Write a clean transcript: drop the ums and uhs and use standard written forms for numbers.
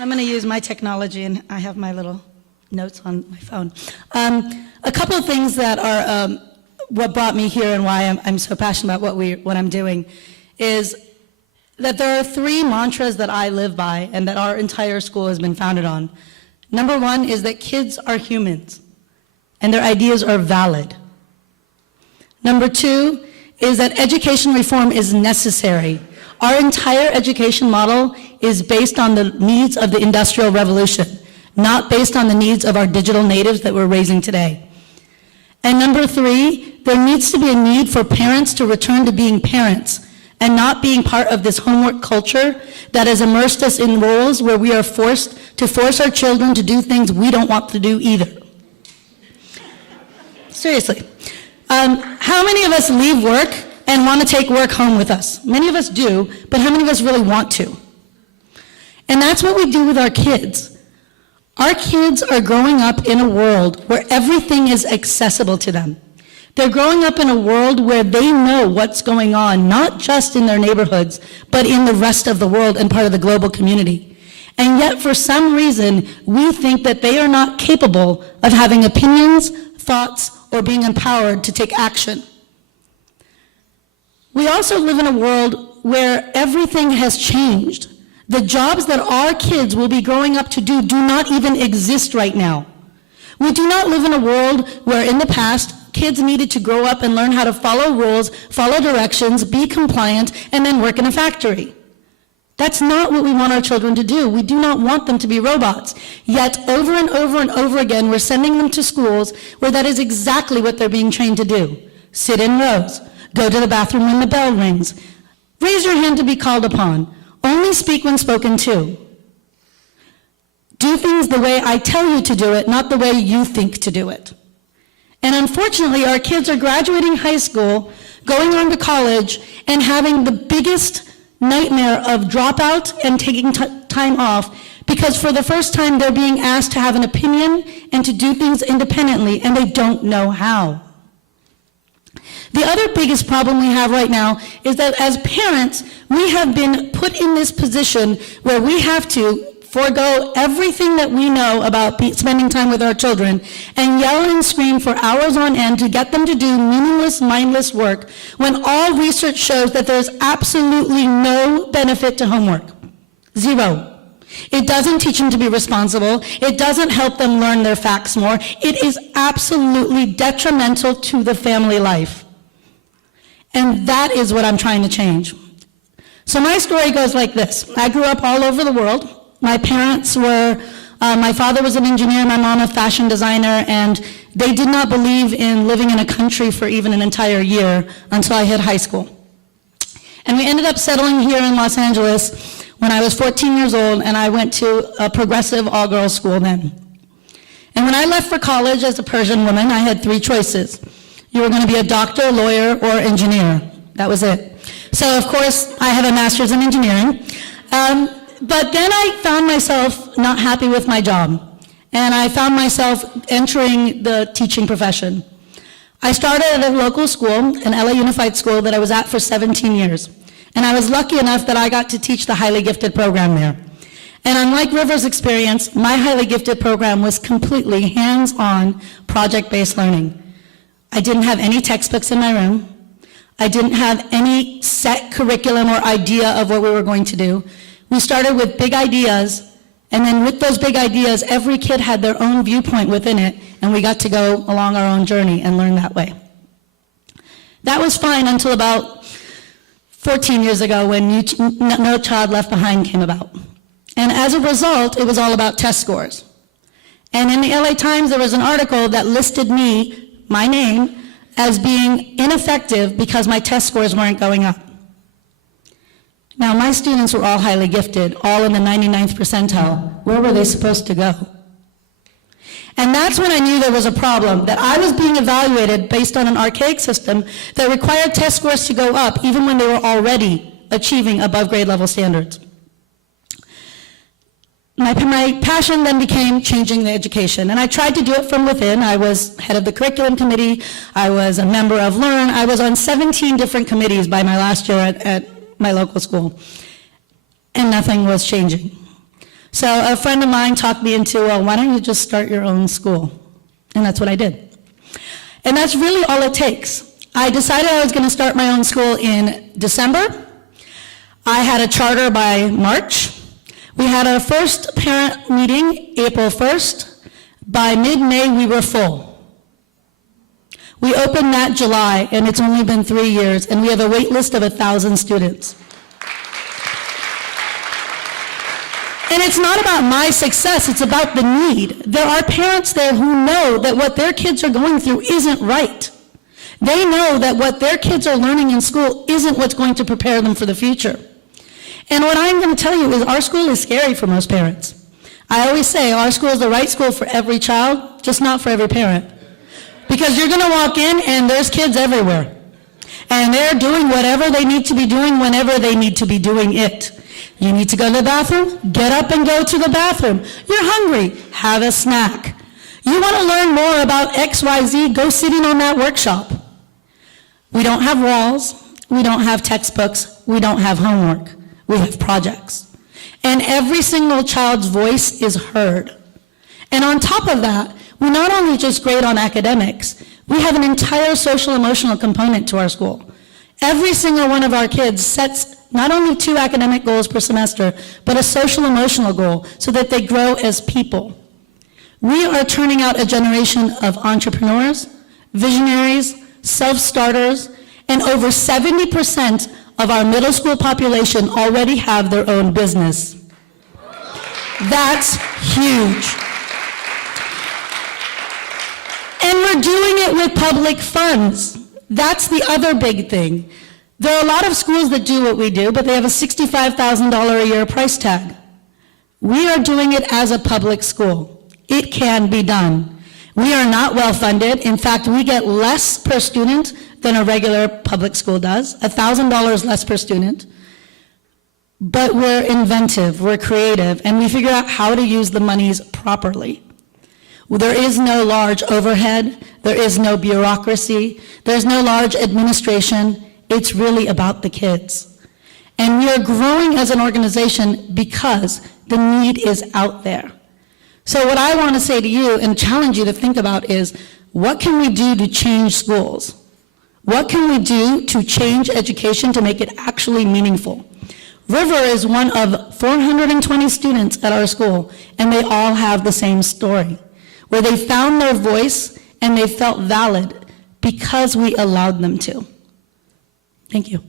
I'm going to use my technology, and I have my little notes on my phone. A couple of things that are what brought me here and why I'm so passionate about what I'm doing is that there are 3 mantras that I live by and that our entire school has been founded on. Number 1 is that kids are humans and their ideas are valid. Number 2 is that education reform is necessary. Our entire education model is based on the needs of the Industrial Revolution, not based on the needs of our digital natives that we're raising today. And number 3, there needs to be a need for parents to return to being parents and not being part of this homework culture that has immersed us in roles where we are forced to force our children to do things we don't want to do either. Seriously. How many of us leave work and want to take work home with us? Many of us do, but how many of us really want to? And that's what we do with our kids. Our kids are growing up in a world where everything is accessible to them. They're growing up in a world where they know what's going on, not just in their neighborhoods, but in the rest of the world and part of the global community. And yet, for some reason, we think that they are not capable of having opinions, thoughts, or being empowered to take action. We also live in a world where everything has changed. The jobs that our kids will be growing up to do not even exist right now. We do not live in a world where in the past, kids needed to grow up and learn how to follow rules, follow directions, be compliant, and then work in a factory. That's not what we want our children to do. We do not want them to be robots. Yet over and over and over again, we're sending them to schools where that is exactly what they're being trained to do. Sit in rows, go to the bathroom when the bell rings, raise your hand to be called upon, only speak when spoken to. Do things the way I tell you to do it, not the way you think to do it. And unfortunately, our kids are graduating high school, going on to college, and having the biggest nightmare of dropout and taking time off because for the first time they're being asked to have an opinion and to do things independently, and they don't know how. The other biggest problem we have right now is that as parents, we have been put in this position where we have to forego everything that we know about spending time with our children and yell and scream for hours on end to get them to do meaningless, mindless work when all research shows that there's absolutely no benefit to homework. 0. It doesn't teach them to be responsible. It doesn't help them learn their facts more. It is absolutely detrimental to the family life. And that is what I'm trying to change. So my story goes like this. I grew up all over the world. My parents were, my father was an engineer, my mom a fashion designer, and they did not believe in living in a country for even an entire year until I hit high school. And we ended up settling here in Los Angeles when I was 14 years old, and I went to a progressive all-girls school then. And when I left for college as a Persian woman, I had 3 choices. You were going to be a doctor, lawyer, or engineer. That was it. So of course, I have a master's in engineering. But then I found myself not happy with my job, and I found myself entering the teaching profession. I started at a local school, an LA Unified school that I was at for 17 years, and I was lucky enough that I got to teach the highly gifted program there. And unlike River's experience, my highly gifted program was completely hands-on, project-based learning. I didn't have any textbooks in my room. I didn't have any set curriculum or idea of what we were going to do. We started with big ideas, and then with those big ideas, every kid had their own viewpoint within it, and we got to go along our own journey and learn that way. That was fine until about 14 years ago when No Child Left Behind came about. And as a result, it was all about test scores. And in the LA Times, there was an article that listed me, my name, as being ineffective because my test scores weren't going up. Now, my students were all highly gifted, all in the 99th percentile. Where were they supposed to go? And that's when I knew there was a problem, that I was being evaluated based on an archaic system that required test scores to go up even when they were already achieving above grade level standards. My passion then became changing the education, and I tried to do it from within. I was head of the curriculum committee, I was a member of Learn, I was on 17 different committees by my last year at my local school, and nothing was changing. So a friend of mine talked me into, well, why don't you just start your own school? And that's what I did. And that's really all it takes. I decided I was going to start my own school in December. I had a charter by March. We had our first parent meeting April 1st. By mid-May, we were full. We opened that July, and it's only been 3 years, and we have a wait list of 1,000 students. And it's not about my success, it's about the need. There are parents there who know that what their kids are going through isn't right. They know that what their kids are learning in school isn't what's going to prepare them for the future. And what I'm going to tell you is our school is scary for most parents. I always say our school is the right school for every child, just not for every parent. Because you're going to walk in and there's kids everywhere. And they're doing whatever they need to be doing whenever they need to be doing it. You need to go to the bathroom? Get up and go to the bathroom. You're hungry? Have a snack. You want to learn more about XYZ? Go sitting on that workshop. We don't have walls. We don't have textbooks. We don't have homework. We have projects. And every single child's voice is heard. And on top of that, we not only just grade on academics, we have an entire social emotional component to our school. Every single one of our kids sets not only 2 academic goals per semester, but a social emotional goal so that they grow as people. We are turning out a generation of entrepreneurs, visionaries, self-starters, and over 70% of our middle school population already have their own business. That's huge. And we're doing it with public funds. That's the other big thing. There are a lot of schools that do what we do, but they have a $65,000 a year price tag. We are doing it as a public school. It can be done. We are not well funded. In fact, we get less per student than a regular public school does, $1,000 less per student. But we're inventive, we're creative, and we figure out how to use the monies properly. There is no large overhead, there is no bureaucracy, there's no large administration. It's really about the kids. And we are growing as an organization because the need is out there. So what I want to say to you and challenge you to think about is, what can we do to change schools? What can we do to change education to make it actually meaningful? River is one of 420 students at our school, and they all have the same story, where they found their voice and they felt valid because we allowed them to. Thank you.